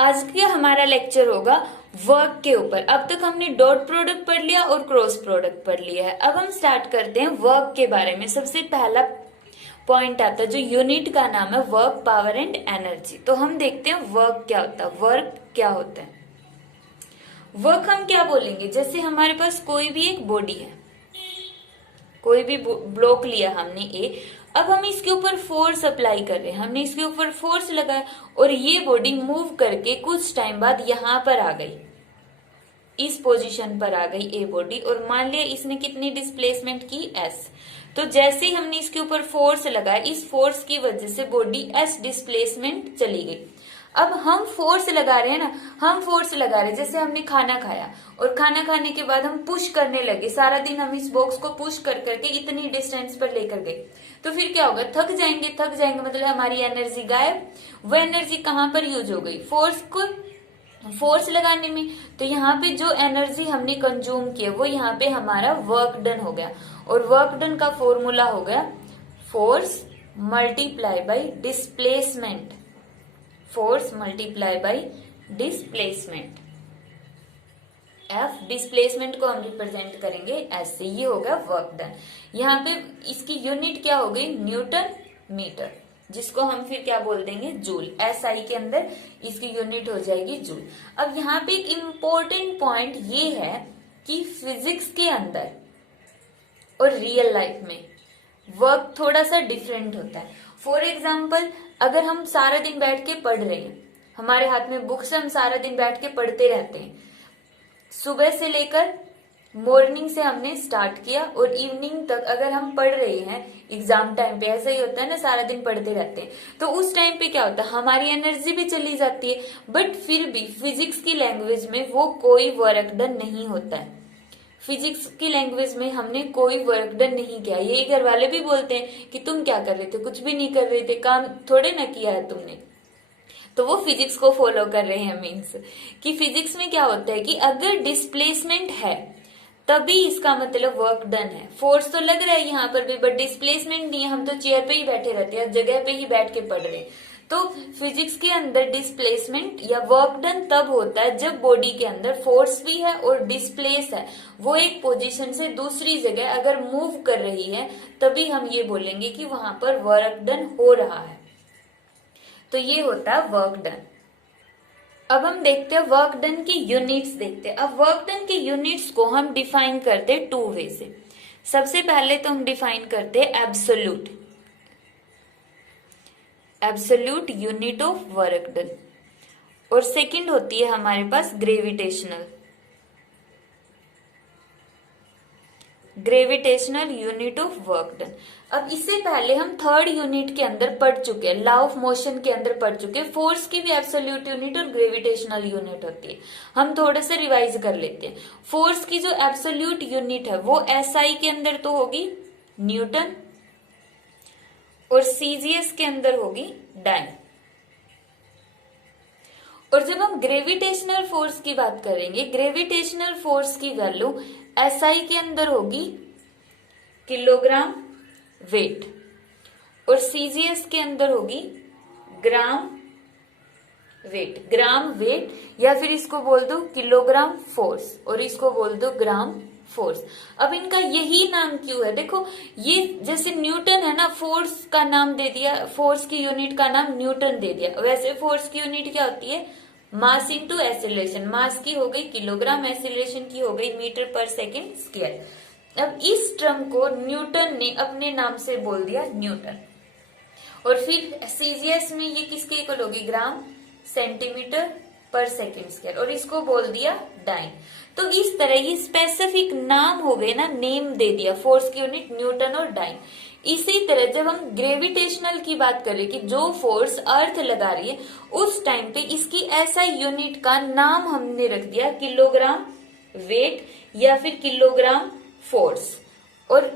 आज का हमारा लेक्चर होगा वर्क के ऊपर। अब तक हमने डॉट प्रोडक्ट पढ़ लिया और क्रॉस प्रोडक्ट पढ़ लिया है। अब हम स्टार्ट करते हैं वर्क के बारे में। सबसे पहला पॉइंट आता है जो यूनिट का नाम है वर्क, पावर एंड एनर्जी। तो हम देखते हैं वर्क क्या होता है, वर्क क्या होता है। वर्क हम क्या बोलेंगे, जैसे हमारे पास कोई भी एक बॉडी है, कोई भी ब्लॉक लिया हमने ए, अब हम इसके ऊपर फोर्स अप्लाई कर रहे हैं, हमने इसके ऊपर फोर्स लगाया और ये बॉडी मूव करके कुछ टाइम बाद यहां पर आ गई, इस पोजीशन पर आ गई ए बॉडी, और मान लिया इसने कितनी डिस्प्लेसमेंट की एस। तो जैसे ही हमने इसके ऊपर फोर्स लगाया, इस फोर्स की वजह से बॉडी एस डिस्प्लेसमेंट चली गई। अब हम फोर्स लगा रहे हैं ना, हम फोर्स लगा रहे हैं, जैसे हमने खाना खाया और खाना खाने के बाद हम पुश करने लगे, सारा दिन हम इस बॉक्स को पुश कर करके इतनी डिस्टेंस पर लेकर गए, तो फिर क्या होगा, थक जाएंगे मतलब हमारी एनर्जी गायब। वो एनर्जी कहाँ पर यूज हो गई, फोर्स लगाने में। तो यहाँ पे जो एनर्जी हमने कंज्यूम किया वो यहाँ पे हमारा वर्क डन हो गया, और वर्क डन का फॉर्मूला हो गया force multiply by displacement, force multiply by displacement. F displacement को हम रिप्रेजेंट करेंगे एस से, ये होगा वर्क डन। यहाँ पे इसकी यूनिट क्या हो गई, न्यूटन मीटर, जिसको हम फिर क्या बोल देंगे, जूल। एस आई के अंदर इसकी यूनिट हो जाएगी जूल। अब यहाँ पे एक इम्पोर्टेंट पॉइंट ये है कि फिजिक्स के अंदर और रियल लाइफ में वर्क थोड़ा सा डिफरेंट होता है। फॉर एग्जाम्पल, अगर हम सारा दिन बैठ के पढ़ रहे हैं, हमारे हाथ में बुक्स, हम सारा दिन बैठ के पढ़ते रहते हैं, सुबह से लेकर मॉर्निंग से हमने स्टार्ट किया और इवनिंग तक अगर हम पढ़ रहे हैं, एग्जाम टाइम पे ऐसा ही होता है ना, सारा दिन पढ़ते रहते हैं, तो उस टाइम पे क्या होता है, हमारी एनर्जी भी चली जाती है, बट फिर भी फिजिक्स की लैंग्वेज में वो कोई वर्क डन नहीं होता है। फिजिक्स की लैंग्वेज में हमने कोई वर्क डन नहीं किया। यही घर वाले भी बोलते हैं कि तुम क्या कर रहे थे, कुछ भी नहीं कर रहे थे, काम थोड़े ना किया है तुमने। तो वो फिजिक्स को फॉलो कर रहे हैं, मीन्स कि फिजिक्स में क्या होता है कि अगर डिस्प्लेसमेंट है तभी इसका मतलब वर्क डन है। फोर्स तो लग रहा है यहाँ पर भी, बट डिस्प्लेसमेंट नहीं है, हम तो चेयर पे ही बैठे रहते हैं, जगह पे ही बैठ के पढ़ रहे हैं। तो फिजिक्स के अंदर डिस्प्लेसमेंट या वर्क डन तब होता है जब बॉडी के अंदर फोर्स भी है और डिस्प्लेस है, वो एक पोजीशन से दूसरी जगह अगर मूव कर रही है, तभी हम ये बोलेंगे कि वहां पर वर्क डन हो रहा है। तो ये होता है वर्क डन। अब हम देखते हैं वर्क डन की यूनिट्स देखते हैं। अब वर्क डन की यूनिट्स को हम डिफाइन करते हैं टू वे से। सबसे पहले तो हम डिफाइन करते हैं absolute unit of work done, और सेकंड होती है हमारे पास gravitational unit of work done. अब इससे पहले हम थर्ड यूनिट के अंदर पढ़ चुके हैं, लॉ ऑफ मोशन के अंदर पढ़ चुके हैं। फोर्स की भी एब्सोल्यूट यूनिट और ग्रेविटेशनल यूनिट होती है। हम थोड़ा सा रिवाइज कर लेते हैं। फोर्स की जो एब्सोल्यूट यूनिट है वो एसआई के अंदर तो होगी न्यूटन, और सीजीएस के अंदर होगी डाइन। और जब हम ग्रेविटेशनल फोर्स की बात करेंगे, ग्रेविटेशनल फोर्स की वैल्यू एसआई के अंदर होगी किलोग्राम वेट, और सीजीएस के अंदर होगी ग्राम वेट, या फिर इसको बोल दो किलोग्राम फोर्स, और इसको बोल दो ग्राम फोर्स। अब इनका यही नाम क्यों है, देखो ये जैसे न्यूटन है ना, फोर्स का नाम दे दिया, फोर्स की यूनिट का नाम न्यूटन दे दिया। वैसे फोर्स की यूनिट क्या होती है, मास इंटू एसिलेशन। मास की हो गई किलोग्राम, एसिलेशन की हो गई मीटर पर सेकेंड स्क्वायर। अब इस टर्म को न्यूटन ने अपने नाम से बोल दिया न्यूटन, और फिर सीजीएस में ये किसके इक्वल होगी, ग्राम सेंटीमीटर पर सेकेंड स्क्वायर, और इसको बोल दिया डाइन। तो इस तरह ये स्पेसिफिक नाम हो गए ना, नेम दे दिया, फोर्स की यूनिट न्यूटन और डाइन। इसी तरह जब हम ग्रेविटेशनल की बात करें कि जो फोर्स अर्थ लगा रही है, उस टाइम पे इसकी ऐसा यूनिट का नाम हमने रख दिया किलोग्राम वेट या फिर किलोग्राम फोर्स, और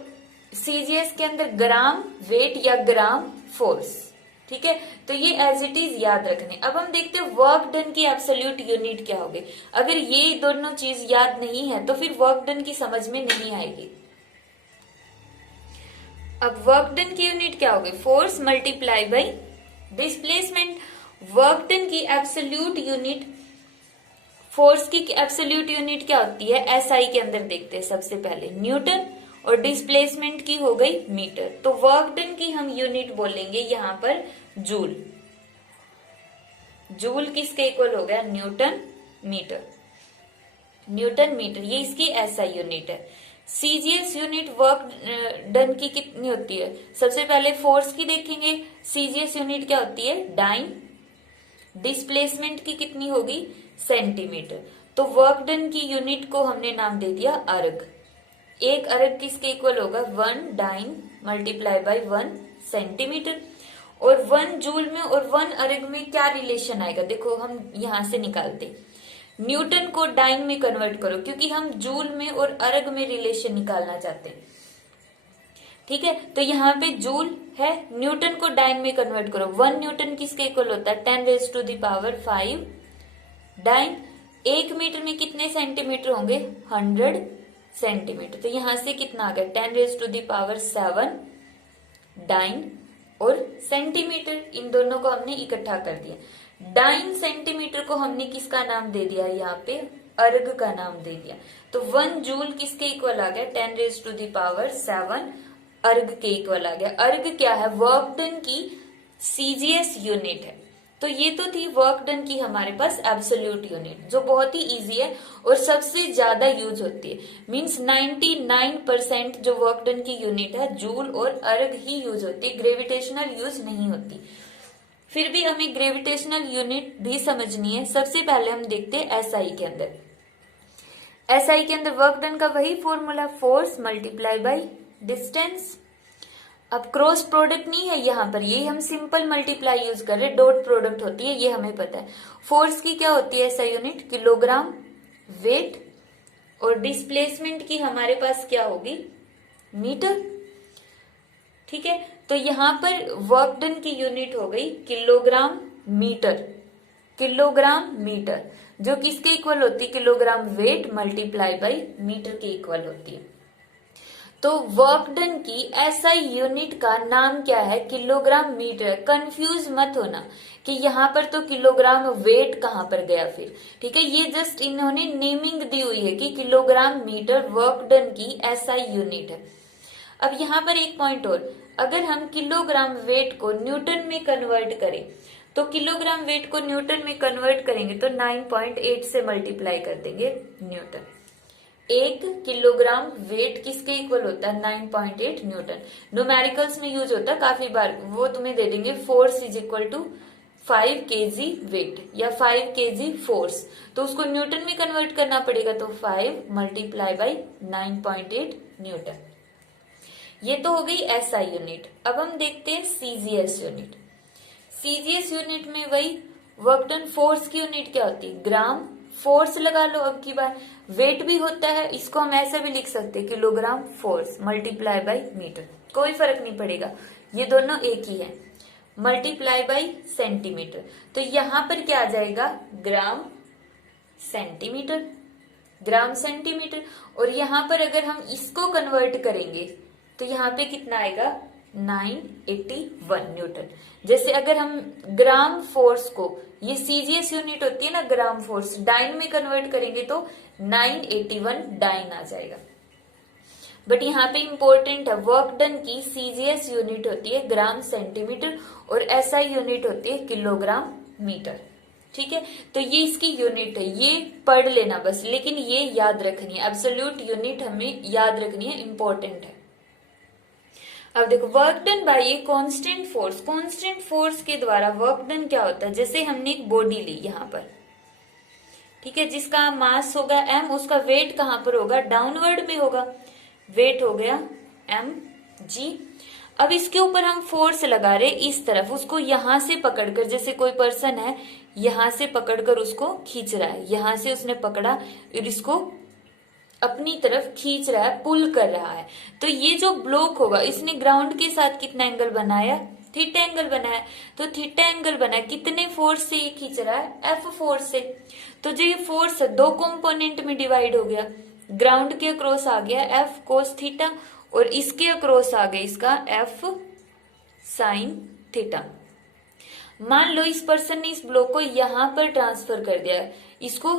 सीजीएस के अंदर ग्राम वेट या ग्राम फोर्स। ठीक है, तो ये एज इट इज याद रखने। अब हम देखते हैं वर्क डन की एब्सोल्यूट यूनिट क्या होगी। अगर ये दोनों चीज याद नहीं है तो फिर वर्क डन की समझ में नहीं आएगी। अब वर्क डन की यूनिट क्या होगी, force multiply by displacement. Work done की एब्सोल्यूट यूनिट, फोर्स की एब्सोल्यूट यूनिट क्या होती है, एसआई के अंदर देखते हैं सबसे पहले न्यूटन, और डिस्प्लेसमेंट की हो गई मीटर। तो वर्क डन की हम यूनिट बोलेंगे यहां पर जूल। जूल किसके इक्वल हो गया, न्यूटन मीटर। न्यूटन मीटर ये इसकी एसआई यूनिट है। सीजीएस यूनिट वर्क डन की कितनी होती है, सबसे पहले फोर्स की देखेंगे। सीजीएस यूनिट क्या होती है, डाइन। डिस्प्लेसमेंट की कितनी होगी, सेंटीमीटर। तो वर्क डन की यूनिट को हमने नाम दे दिया अर्ग। एक अर्ग किसके इक्वल होगा, 1 डाइन मल्टीप्लाई बाय 1 सेंटीमीटर। और 1 जूल में और 1 अर्ग में क्या रिलेशन आएगा, देखो हम यहां से निकालते, न्यूटन को डाइन में कन्वर्ट करो, क्योंकि हम जूल में और अर्ग में रिलेशन निकालना चाहते हैं। ठीक है, तो यहाँ पे जूल है, न्यूटन को डाइन में कन्वर्ट करो। 1 न्यूटन किसके इक्वल होता है, 10⁵ डाइन। 1 मीटर में कितने सेंटीमीटर होंगे, 100 सेंटीमीटर। तो यहां से कितना आ गया, 10⁻7 डाइन और सेंटीमीटर, इन दोनों को हमने इकट्ठा कर दिया। डाइन सेंटीमीटर को हमने किसका नाम दे दिया, यहाँ पे अर्ग का नाम दे दिया। तो 1 जूल किसके इक्वल आ गया, 10⁻7 अर्ग के इक्वल आ गया। अर्ग क्या है, वर्क डन की सीजीएस यूनिट है। तो ये तो थी वर्क डन की हमारे पास एब्सोल्यूट यूनिट, जो बहुत ही इजी है और सबसे ज्यादा यूज होती है। मींस 99% जो वर्क डन की यूनिट है जूल और अर्ग ही यूज होती है, ग्रेविटेशनल यूज नहीं होती। फिर भी हमें ग्रेविटेशनल यूनिट भी समझनी है। सबसे पहले हम देखते हैं एसआई के अंदर। एसआई के अंदर वर्क डन का वही formula, force multiply by distance. अब क्रॉस प्रोडक्ट नहीं है यहाँ पर, ये हम सिंपल मल्टीप्लाई यूज कर रहे हैं, डॉट प्रोडक्ट होती है, ये हमें पता है। फोर्स की क्या होती है एसआई यूनिट, किलोग्राम वेट। और डिस्प्लेसमेंट की हमारे पास क्या होगी, मीटर। ठीक है, तो यहाँ पर वर्क डन की यूनिट हो गई किलोग्राम मीटर। किलोग्राम मीटर जो किसके इक्वल होती है, kilogram weight multiply by metre के इक्वल होती है। तो वर्क डन की एसआई यूनिट का नाम क्या है, किलोग्राम मीटर। कंफ्यूज मत होना कि यहाँ पर तो किलोग्राम वेट कहाँ पर गया फिर। ठीक है, ये जस्ट इन्होंने नेमिंग दी हुई है कि किलोग्राम मीटर वर्क डन की एसआई यूनिट है। अब यहाँ पर एक पॉइंट और, अगर हम किलोग्राम वेट को न्यूटन में कन्वर्ट करें, तो किलोग्राम वेट को न्यूटन में कन्वर्ट करेंगे तो 9.8 से मल्टीप्लाई कर देंगे न्यूटन। 1 किलोग्राम वेट किसके इक्वल होता है, 9.8 न्यूटन। न्यूमेरिकल्स में यूज होता है काफी बार, वो तुम्हें दे देंगे force is equal to 5 kg weight या 5 kg फोर्स, तो उसको न्यूटन में कन्वर्ट करना पड़ेगा। तो 5 मल्टीप्लाई बाई 9.8 न्यूटन। ये तो हो गई एसआई यूनिट। अब हम देखते हैं सीजीएस यूनिट। सीजीएस यूनिट में वही वर्क डन, फोर्स की यूनिट क्या होती है, ग्राम। फोर्स लगा लो अब की बार, वेट भी होता है, इसको हम ऐसे भी लिख सकते हैं kilogram force multiply by metre, कोई फर्क नहीं पड़ेगा, ये दोनों एक ही है। मल्टीप्लाई बाई सेंटीमीटर, तो यहां पर क्या आ जाएगा, ग्राम सेंटीमीटर, ग्राम सेंटीमीटर। और यहां पर अगर हम इसको कन्वर्ट करेंगे तो यहाँ पे कितना आएगा, 981 न्यूटन। जैसे अगर हम ग्राम फोर्स को, ये सीजीएस यूनिट होती है ना ग्राम फोर्स, डाइन में कन्वर्ट करेंगे तो 981 डाइन आ जाएगा। बट यहाँ पे इंपॉर्टेंट है, वर्क डन की सीजीएस यूनिट होती है ग्राम सेंटीमीटर और एसआई यूनिट होती है किलोग्राम मीटर। ठीक है, तो ये इसकी यूनिट है, ये पढ़ लेना बस, लेकिन ये याद रखनी है, एब्सोल्यूट यूनिट हमें याद रखनी है, इंपॉर्टेंट है। अब देखो, work done by a constant force. Constant force के द्वारा वर्क डन क्या होता है, जैसे हमने एक बॉडी ली यहाँ पर, ठीक है, जिसका मास होगा m, उसका वेट कहां पर होगा, डाउनवर्ड में होगा, वेट हो गया mg। अब इसके ऊपर हम फोर्स लगा रहे इस तरफ, उसको यहां से पकड़कर, जैसे कोई पर्सन है यहां से पकड़कर उसको खींच रहा है, यहां से उसने पकड़ा और इसको अपनी तरफ खींच रहा है, पुल कर रहा है। तो ये जो ब्लॉक होगा, इसने ग्राउंड के साथ कितना एंगल बनाया, थीटा एंगल बनाया। तो थीटा एंगल बनाया, कितने फोर्स से ये खींच रहा है, एफ फोर्स से। तो जो ये फोर्स है दो कंपोनेंट में डिवाइड हो गया, ग्राउंड के अक्रॉस आ गया एफ कोस थीटा और इसके अक्रॉस आ गया इसका एफ साइन थीटा। मान लो इस पर्सन ने इस ब्लॉक को यहां पर ट्रांसफर कर दिया है, इसको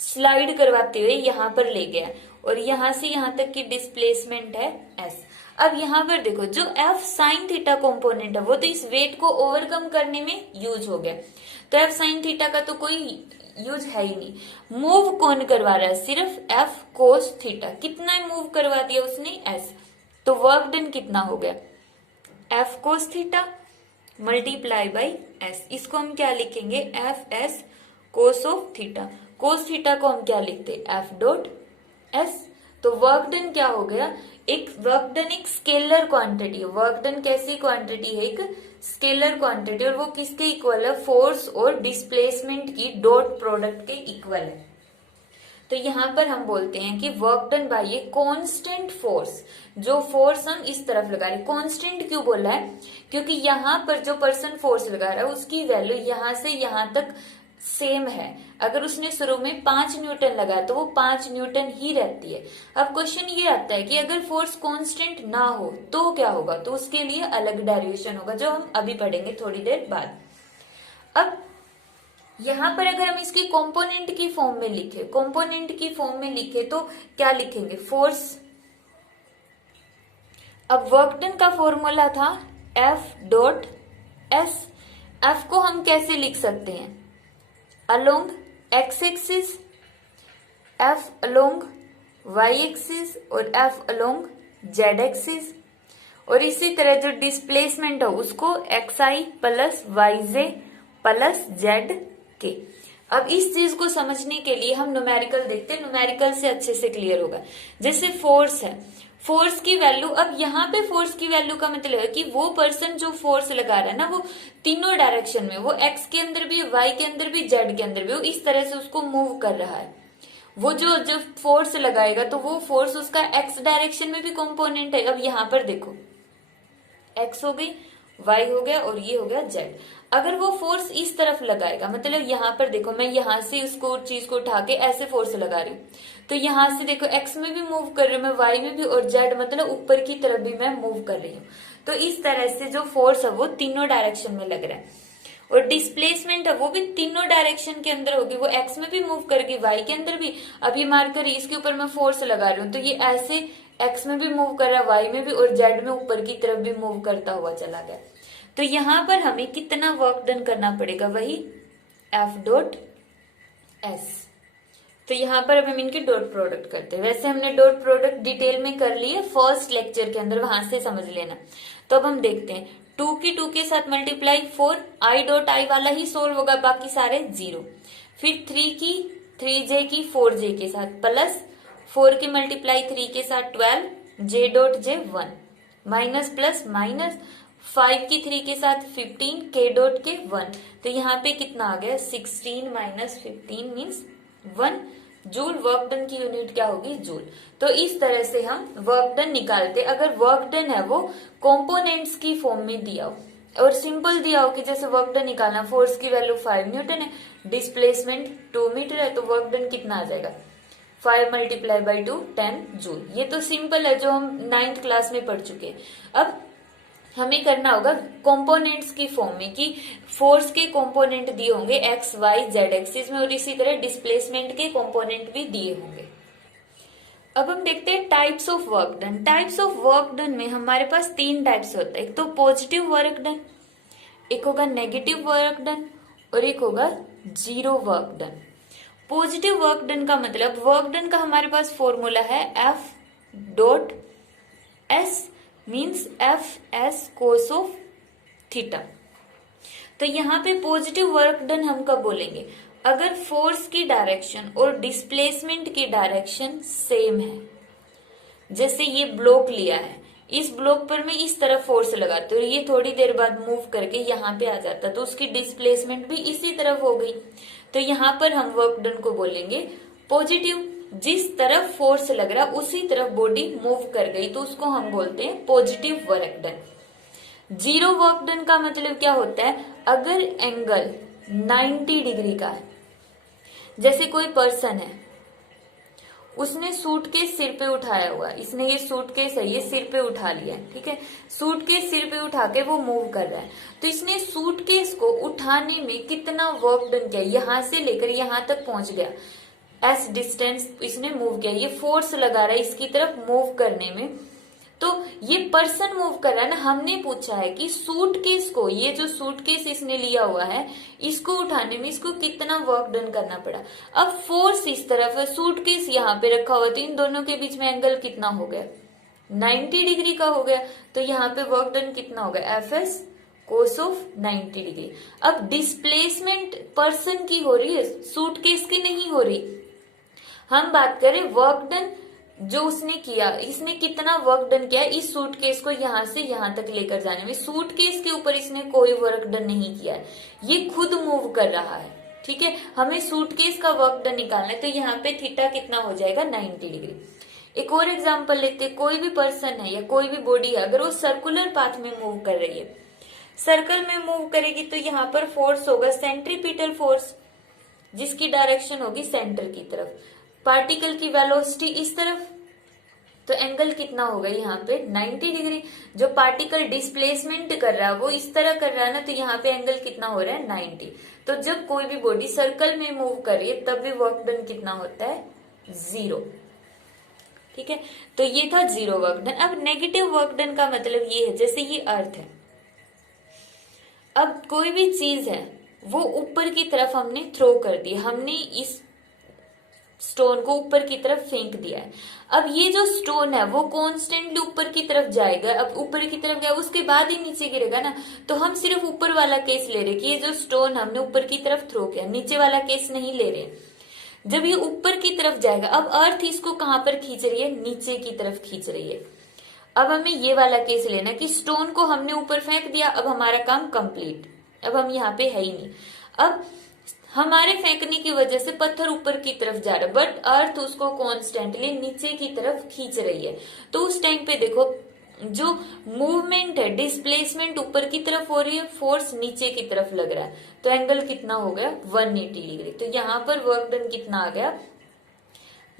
स्लाइड करवाते हुए यहां पर ले गया और यहां से यहां तक की डिस्प्लेसमेंट है s। अब यहां पर देखो जो f साइन थीटा कंपोनेंट है वो तो इस वेट को ओवरकम करने में यूज हो गया, तो f साइन थीटा का तो कोई यूज है ही नहीं। मूव कौन करवा रहा है? सिर्फ f कोस थीटा। कितना मूव करवा दिया उसने? s। तो वर्क डन कितना हो गया? f cos theta multiply by s। इसको हम क्या लिखेंगे? F S cos of theta. Cos theta को हम क्या लिखते? F dot S. तो वर्क डन क्या हो गया? एक वर्क डन एक स्केलर क्वांटिटी है। वर्क डन कैसी क्वांटिटी है? एक स्केलर क्वांटिटी, और वो किसके इक्वल है? फोर्स और डिस्प्लेसमेंट की डॉट प्रोडक्ट के इक्वल है। तो यहाँ पर हम बोलते हैं कि work done by a constant force. जो फोर्स हम इस तरफ लगा रहे, कांस्टेंट क्यों बोला है? क्योंकि यहाँ पर जो पर्सन फोर्स लगा रहा है उसकी वैल्यू यहाँ से यहाँ तक सेम है। अगर उसने शुरू में 5 न्यूटन लगाया तो वो 5 न्यूटन ही रहती है। अब क्वेश्चन ये आता है कि अगर फोर्स कांस्टेंट ना हो तो क्या होगा? तो उसके लिए अलग डेरिवेशन होगा जो हम अभी पढ़ेंगे थोड़ी देर बाद। अब यहां पर अगर हम इसकी कंपोनेंट की फॉर्म में लिखे, कंपोनेंट की फॉर्म में लिखे तो क्या लिखेंगे? फोर्स। अब वर्क डन का फॉर्मूला था एफ डॉट एस। एफ को हम कैसे लिख सकते हैं? Along X axis, F along Y axis और एफ अलोंग जेड एक्सिस। और इसी तरह जो डिस्प्लेसमेंट है उसको X I plus Y J plus Z K. अब इस चीज को समझने के लिए हम न्यूमेरिकल देखते हैं, न्यूमेरिकल से अच्छे से क्लियर होगा। जैसे फोर्स है, फोर्स की वैल्यू, अब यहाँ पे फोर्स की वैल्यू का मतलब है कि वो पर्सन जो फोर्स लगा रहा है ना वो तीनों डायरेक्शन में, वो एक्स के अंदर भी, वाई के अंदर भी, जेड के अंदर भी, वो इस तरह से उसको मूव कर रहा है। वो जो फोर्स लगाएगा तो वो फोर्स उसका एक्स डायरेक्शन में भी कंपोनेंट है। अब यहाँ पर देखो एक्स हो गई, वाई हो गया और ये हो गया जेड। अगर वो फोर्स इस तरफ लगाएगा, मतलब यहाँ पर देखो मैं यहाँ से उसको चीज को उठा के ऐसे फोर्स लगा रही हूँ, तो यहाँ से देखो एक्स में भी मूव कर रही हूँ मैं, वाई में भी, और जेड मतलब ऊपर की तरफ भी मैं मूव कर रही हूँ। तो इस तरह से जो फोर्स है वो तीनों डायरेक्शन में लग रहा है। और डिस्प्लेसमेंट है वो भी तीनों डायरेक्शन के अंदर होगी, वो एक्स में भी मूव करेगी, वाई के अंदर भी। अभी मार्कर इसके ऊपर मैं फोर्स लगा रही हूँ तो ये ऐसे एक्स में भी मूव कर रहा है, वाई में भी, और जेड में ऊपर की तरफ भी मूव करता हुआ चला गया। तो यहाँ पर हमें कितना वर्क डन करना पड़ेगा? वही एफ डॉट एस। तो यहाँ पर अब हम इनके डॉट प्रोडक्ट करते हैं। वैसे हमने डॉट प्रोडक्ट डिटेल में कर लिए फर्स्ट लेक्चर के अंदर, वहां से समझ लेना। तो अब हम देखते हैं 2 की 2 के साथ मल्टीप्लाई 4, आई डॉट आई वाला ही सोल्व होगा, बाकी सारे 0। फिर 3 की 3j की 4j के साथ प्लस 4 की मल्टीप्लाई 3 के साथ 12, j dot j 1 minus plus minus 5 की 3 के साथ 15, k डॉट के 1। तो यहाँ पे कितना आ गया? 16 minus 15 means 1 joule. Work done की यूनिट क्या होगी? जूल। तो इस तरह से हम वर्क डन निकालते। अगर वर्क डन है वो कंपोनेंट्स की फॉर्म में दिया हो और सिंपल दिया हो कि जैसे वर्क डन निकालना, फोर्स की वैल्यू 5 न्यूटन है, डिस्प्लेसमेंट 2 मीटर है, तो वर्क डन कितना आ जाएगा? 5 मल्टीप्लाई बाई 2 10 जूल। ये तो सिंपल है जो हम 9th क्लास में पढ़ चुके हैं। अब हमें करना होगा कंपोनेंट्स की फॉर्म में कि फोर्स के कंपोनेंट दिए होंगे एक्स वाई जेड एक्सिस में, और इसी तरह डिस्प्लेसमेंट के कंपोनेंट भी दिए होंगे। अब हम देखते हैं types of work done. Types of work done में हमारे पास 3 टाइप्स होता है। एक तो पॉजिटिव वर्क डन, एक होगा नेगेटिव वर्क डन और एक होगा zero work done. Positive work done का मतलब, वर्क डन का हमारे पास फॉर्मूला है F dot S means F S cos of theta. तो यहाँ पे पॉजिटिव वर्क डन हम कब बोलेंगे? अगर फोर्स की डायरेक्शन और डिस्प्लेसमेंट की डायरेक्शन सेम है। जैसे ये ब्लॉक लिया है, इस ब्लॉक पर मैं इस तरफ फोर्स लगाती हूँ, ये थोड़ी देर बाद मूव करके यहाँ पे आ जाता, तो उसकी डिस्प्लेसमेंट भी इसी तरफ हो गई। तो यहाँ पर हम वर्क डन को बोलेंगे पॉजिटिव। जिस तरफ फोर्स लग रहा उसी तरफ बॉडी मूव कर गई, तो उसको हम बोलते हैं positive work done. Zero work done का मतलब क्या होता है? अगर एंगल 90 डिग्री का है, जैसे कोई पर्सन है उसने सूटकेस सिर पे उठाया हुआ, इसने ये सूटकेस है ये सिर पे उठा लिया, ठीक है, सूटकेस सिर पे उठा के वो मूव कर रहा है। तो इसने सूटकेस को उठाने में कितना वर्क डन किया, यहां से लेकर यहां तक पहुंच गया, एस डिस्टेंस इसने मूव किया, ये फोर्स लगा रहा है इसकी तरफ मूव करने में। तो ये पर्सन मूव कर रहा है ना, हमने पूछा है कि सूटकेस को, ये जो सूटकेस इसने लिया हुआ है इसको उठाने में इसको कितना वर्क डन करना पड़ा। अब फोर्स इस तरफ है, सूटकेस यहाँ पे रखा हुआ, तो इन दोनों के बीच में एंगल कितना हो गया, 90 डिग्री का हो गया। तो यहाँ पे वर्क डन कितना हो गया, F S cos of 90 degree. अब डिस्प्लेसमेंट पर्सन की हो रही है, सूटकेस की नहीं हो रही। हम बात करें वर्क डन जो उसने किया, इसने कितना वर्क डन किया इस सूटकेस को यहां से यहां तक लेकर जाने में। सूटकेस के ऊपर इसने कोई वर्क डन नहीं किया है, ये खुद मूव कर रहा है, ठीक है। हमें सूटकेस का वर्क डन निकालना है, तो यहाँ पे थीटा कितना हो जाएगा, 90 डिग्री। एक और एग्जांपल लेते, कोई भी पर्सन है या कोई भी बॉडी है, अगर वो सर्कुलर पाथ में मूव कर रही है, सर्कल में मूव करेगी, तो यहाँ पर फोर्स होगा सेंट्रीपिटल फोर्स, जिसकी डायरेक्शन होगी सेंटर की तरफ, पार्टिकल की वेलोसिटी इस तरफ, तो एंगल कितना होगा यहाँ पे 90 डिग्री। जो पार्टिकल डिस्प्लेसमेंट कर रहा है वो इस तरह कर रहा है ना, तो यहाँ पे एंगल कितना हो रहा है 90। तो जब कोई भी बॉडी सर्कल में मूव कर रही है तब भी वर्क डन कितना होता है, 0, ठीक है। तो ये था 0 वर्क डन। अब नेगेटिव वर्क डन का मतलब ये है, जैसे ये अर्थ है, अब कोई भी चीज है वो ऊपर की तरफ हमने थ्रो कर दी, हमने इस स्टोन को ऊपर की तरफ फेंक दिया है। अब ये जो स्टोन है वो कॉन्स्टेंटली ऊपर की तरफ जाएगा, अब ऊपर की तरफ गया उसके बाद ही नीचे गिरेगा ना, तो हम सिर्फ ऊपर वाला केस ले रहे कि ये जो स्टोन हमने ऊपर की तरफ थ्रो किया, नीचे वाला केस नहीं ले रहे। जब ये ऊपर की तरफ जाएगा, अब अर्थ इसको कहां पर खींच रही है, नीचे की तरफ खींच रही है। अब हमें ये वाला केस लेना कि स्टोन को हमने ऊपर फेंक दिया, अब हमारा काम कंप्लीट, अब हम यहाँ पे है ही नहीं। अब हमारे फेंकने की वजह से पत्थर ऊपर की तरफ जा रहा है, बट अर्थ उसको कॉन्स्टेंटली नीचे की तरफ खींच रही है। तो उस टाइम पे देखो जो मूवमेंट है, डिस्प्लेसमेंट ऊपर की तरफ हो रही है, फोर्स नीचे की तरफ लग रहा है, तो एंगल कितना हो गया 180 डिग्री। तो यहाँ पर वर्क डन कितना आ गया,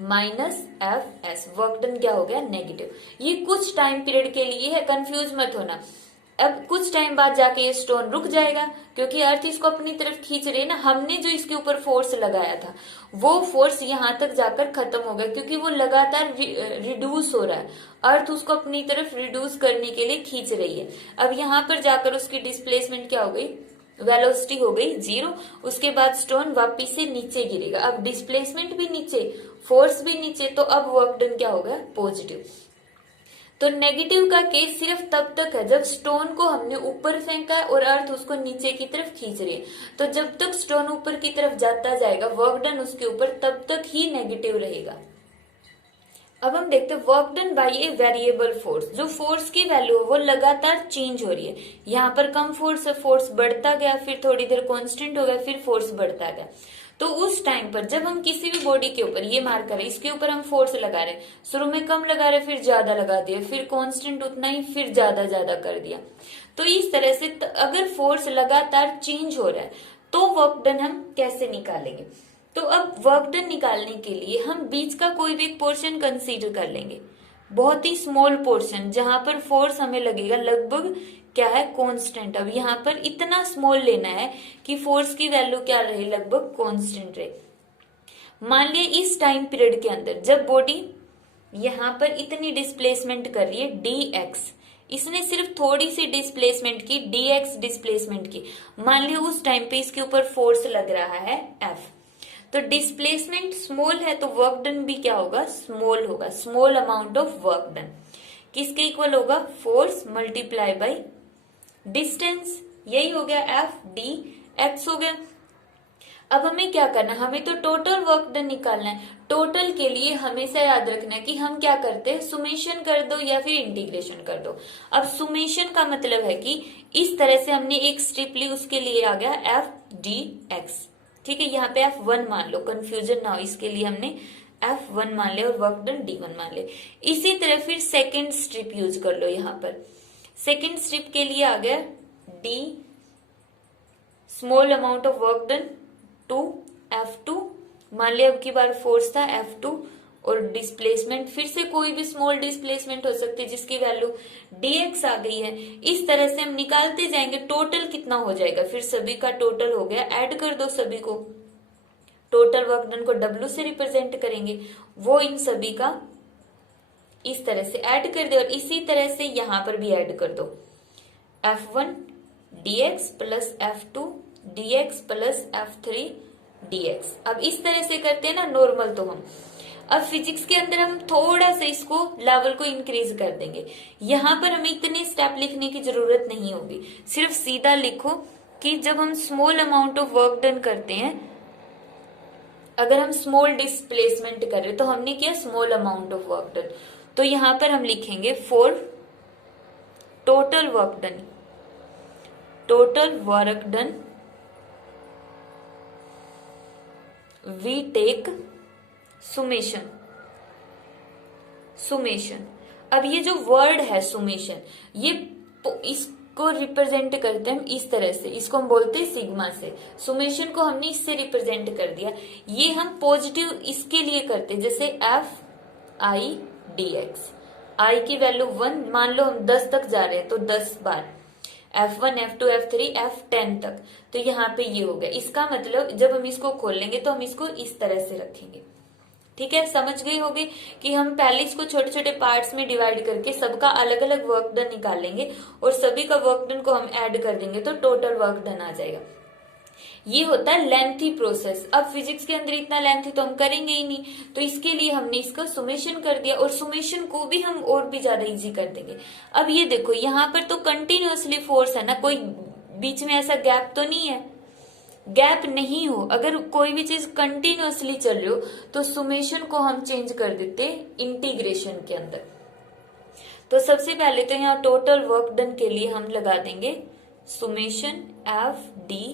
-Fs। वर्क डन क्या हो गया, नेगेटिव। ये कुछ टाइम पीरियड के लिए है, कंफ्यूज मत होना। अब कुछ टाइम बाद जाके ये स्टोन रुक जाएगा, क्योंकि अर्थ इसको अपनी तरफ खींच रही है ना। हमने जो इसके ऊपर फोर्स लगाया था वो फोर्स यहां तक जाकर खत्म हो गया, क्योंकि वो लगातार रिड्यूस हो रहा है, अर्थ उसको अपनी तरफ रिड्यूस करने के लिए खींच रही है। अब यहाँ पर जाकर उसकी डिस्प्लेसमेंट क्या हो गई, वेलोसिटी हो गई 0। उसके बाद स्टोन वापिस से नीचे गिरेगा, अब डिस्प्लेसमेंट भी नीचे, फोर्स भी नीचे, तो अब वर्क डन क्या हो गया, पॉजिटिव। तो नेगेटिव का केस सिर्फ तब तक है जब स्टोन को हमने ऊपर फेंका है और अर्थ उसको नीचे की तरफ खींच रही है। तो जब तक स्टोन ऊपर की तरफ जाता जाएगा वर्क डन उसके ऊपर, तब तक ही नेगेटिव रहेगा। अब हम देखते हैं work done by a variable force. जो फोर्स की वैल्यू है वो लगातार चेंज हो रही है। यहाँ पर कम फोर्स है, फोर्स बढ़ता गया, फिर थोड़ी देर कांस्टेंट हो गया, फिर फोर्स बढ़ता गया। तो उस टाइम पर जब हम किसी भी बॉडी के ऊपर, ये मार्क करें, इसके ऊपर हम फोर्स लगा रहे, शुरू में कम लगा रहे, फिर ज्यादा लगा दिया, फिर कांस्टेंट उतना ही, फिर ज्यादा ज्यादा कर दिया। तो इस तरह से अगर फोर्स लगातार चेंज हो रहा है तो वर्क डन हम कैसे निकालेंगे। तो अब वर्क डन निकालने के लिए हम बीच का कोई भी एक पोर्शन कंसीडर कर लेंगे, बहुत ही स्मॉल पोर्शन, जहां पर फोर्स हमें लगेगा लगभग क्या है, कांस्टेंट। अब यहाँ पर इतना स्मॉल लेना है कि फोर्स की वैल्यू क्या रहे, लगभग कांस्टेंट रहे। मान लिया इस टाइम पीरियड के अंदर जब बॉडी यहाँ पर इतनी डिस्प्लेसमेंट कर रही है dx, इसने सिर्फ थोड़ी सी डिस्प्लेसमेंट की, dx डिस्प्लेसमेंट की, मान लिया उस टाइम पे इसके ऊपर फोर्स लग रहा है F। तो डिस्प्लेसमेंट स्मॉल है तो वर्क डन भी क्या होगा, स्मॉल होगा। Small amount of work done किसके इक्वल होगा, फोर्स मल्टीप्लाई बाय डिस्टेंस, यही हो गया F dx हो गया। अब हमें क्या करना है, हमें तो टोटल वर्क डन निकालना है। टोटल के लिए हमेशा याद रखना है कि हम क्या करते हैं, सुमेशन कर दो या फिर इंटीग्रेशन कर दो। अब सुमेशन का मतलब है कि इस तरह से हमने एक स्ट्रिप ली, उसके लिए आ गया F dx, ठीक है। यहाँ पे F1 मान लो, कंफ्यूजन ना हो, इसके लिए हमने F1 मान लिया और वर्क डन D1 मान लिया। इसी तरह फिर सेकेंड स्ट्रिप यूज कर लो। यहाँ पर सेकेंड स्ट्रिप के लिए आ गया D small amount of work done to F2 मान लिया, अब की बार फोर्स था F2 और डिस्प्लेसमेंट फिर से कोई भी स्मॉल डिस्प्लेसमेंट हो सकती है जिसकी वैल्यू dx आ गई है। इस तरह से हम निकालते जाएंगे, टोटल कितना हो जाएगा, फिर सभी का टोटल हो गया, ऐड कर दो सभी को, टोटल वर्क डन को W से रिप्रेजेंट करेंगे, वो इन सभी का इस तरह से ऐड कर दे और इसी तरह से यहां पर भी ऐड कर दो, F1 dx plus F2 dx plus F3 dx। अब इस तरह से करते हैं ना नॉर्मल, तो हम अब फिजिक्स के अंदर हम थोड़ा सा इसको लेवल को इंक्रीज कर देंगे। यहां पर हमें इतने स्टेप लिखने की जरूरत नहीं होगी, सिर्फ सीधा लिखो कि जब हम small amount of work done करते हैं, अगर हम स्मॉल डिस्प्लेसमेंट कर रहे तो हमने किया small amount of work done, तो यहां पर हम लिखेंगे for total work done, total work done we take summation, summation. अब ये जो वर्ड है सुमेशन, ये इसको रिप्रेजेंट करते हैं हम इस तरह से, इसको हम बोलते हैं सिग्मा से, सुमेशन को हमने इससे रिप्रेजेंट कर दिया। ये हम पॉजिटिव इसके लिए करते हैं, जैसे एफ आई डी एक्स, आई की वैल्यू 1, मान लो हम 10 तक जा रहे हैं तो 10 बार, F1 F2 F3 F10 तक, तो यहाँ पे ये हो गया। इसका मतलब जब हम इसको खोल लेंगे तो हम इसको इस तरह से रखेंगे, ठीक है, समझ गए होगे कि हम पहले इसको छोटे छोटे पार्ट्स में डिवाइड करके सबका अलग अलग वर्क डन निकालेंगे और सभी का वर्क डन को हम ऐड कर देंगे तो टोटल वर्क डन आ जाएगा। ये होता है लेंथी प्रोसेस। अब फिजिक्स के अंदर इतना लेंथी तो हम करेंगे ही नहीं, तो इसके लिए हमने इसका सुमेशन कर दिया और सुमेशन को भी हम और भी ज्यादा इजी कर देंगे। अब ये देखो यहाँ पर तो कंटिन्यूअसली फोर्स है ना, कोई बीच में ऐसा गैप तो नहीं है, गैप नहीं हो, अगर कोई भी चीज कंटिन्यूअसली चल रही हो तो सुमेशन को हम चेंज कर देते इंटीग्रेशन के अंदर। तो सबसे पहले तो यहाँ टोटल वर्क डन के लिए हम लगा देंगे सुमेशन एफ डी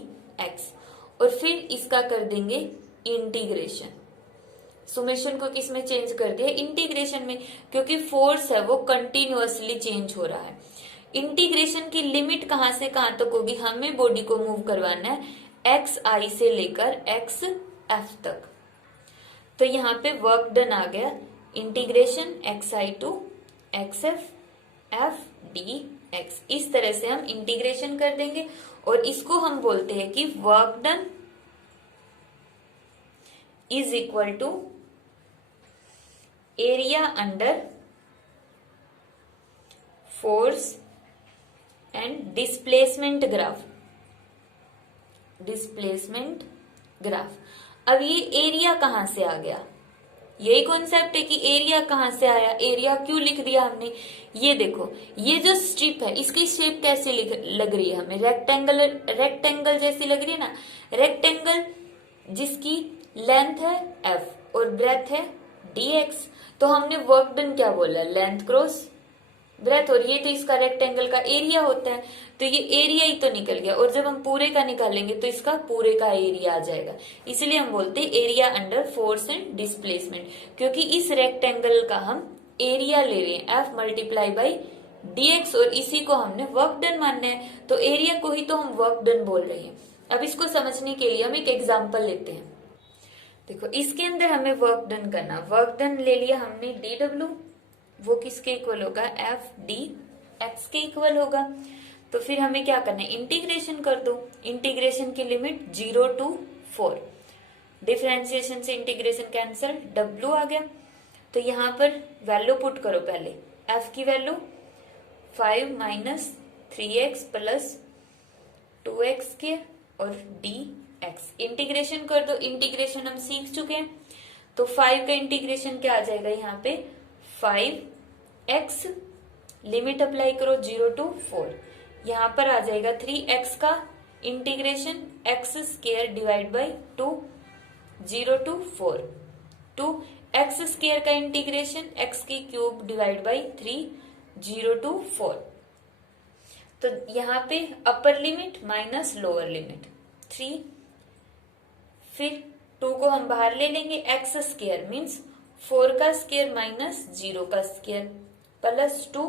एक्स और फिर इसका कर देंगे इंटीग्रेशन। सुमेशन को किस में चेंज कर दिया, इंटीग्रेशन में, क्योंकि फोर्स है वो कंटिन्यूअसली चेंज हो रहा है। इंटीग्रेशन की लिमिट कहां से कहां तक होगी, हमें बॉडी को मूव करवाना है एक्स आई से लेकर एक्स एफ तक। तो यहाँ पे वर्क डन आ गया integration X I to X F D X. इस तरह से हम इंटीग्रेशन कर देंगे और इसको हम बोलते हैं कि work done is equal to area under force and displacement graph, displacement graph. अब ये एरिया कहां से आ गया, यही कॉन्सेप्ट है कि एरिया कहां से आया, एरिया क्यों लिख दिया हमने। ये देखो ये जो स्ट्रिप है इसकी शेप कैसे लग रही है हमें, रेक्टेंगल, रेक्टेंगल जैसी लग रही है ना, रेक्टेंगल जिसकी लेंथ है एफ और ब्रेथ है dx। तो हमने वर्क डन क्या बोला, लेंथ क्रॉस ब्रेथ, और ये तो इसका रेक्टेंगल का एरिया होता है, तो ये एरिया ही तो निकल गया। और जब हम पूरे का निकालेंगे तो इसका पूरे का एरिया आ जाएगा, इसलिए हम बोलते हैं area under force and displacement, क्योंकि इस रेक्टेंगल का हम एरिया ले रहे हैं एफ मल्टीप्लाई बाई dx और इसी को हमने वर्क डन मानना है, तो एरिया को ही तो हम वर्क डन बोल रहे हैं। अब इसको समझने के लिए हम एक एग्जाम्पल लेते हैं। देखो इसके अंदर हमें वर्क डन करना, वर्क डन ले लिया हमने dw, वो किसके इक्वल होगा, एफ डी एक्स के इक्वल होगा। तो फिर हमें क्या करना है, इंटीग्रेशन कर दो, इंटीग्रेशन की लिमिट 0 to 4, डिफरेंशिएशन से इंटीग्रेशन कैंसिल, W आ गया। तो यहाँ पर वैल्यू पुट करो, पहले f की value 5 minus 3x plus 2x के और dx, इंटीग्रेशन कर दो, इंटीग्रेशन हम सीख चुके हैं। तो 5 का इंटीग्रेशन क्या आ जाएगा, यहाँ पे 5x, लिमिट अप्लाई करो 0 to 4, यहाँ पर आ जाएगा 3x का integration x square divide by 2, 0 to 4, 2x square का इंटीग्रेशन x की क्यूब डिवाइड बाई 3, 0 to 4। तो यहाँ पे upper limit minus lower limit 3, फिर 2 को हम बाहर ले लेंगे, x स्क्वायर मीन्स 4 का स्क्वायर माइनस 0 का स्क्वायर प्लस 2,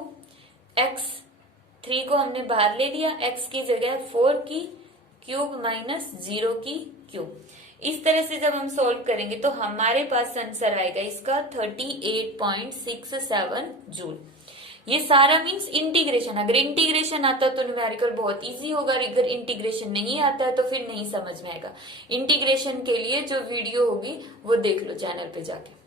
x 3 को हमने बाहर ले लिया, x की जगह 4 की क्यूब माइनस 0 की क्यूब। इस तरह से जब हम सोल्व करेंगे तो हमारे पास आंसर आएगा इसका 38.67 जूल। ये सारा मीन्स इंटीग्रेशन, अगर इंटीग्रेशन आता है तो न्यूमेरिकल बहुत इजी होगा, अगर इंटीग्रेशन नहीं आता है तो फिर नहीं समझ में आएगा। इंटीग्रेशन के लिए जो वीडियो होगी वो देख लो चैनल पे जाके।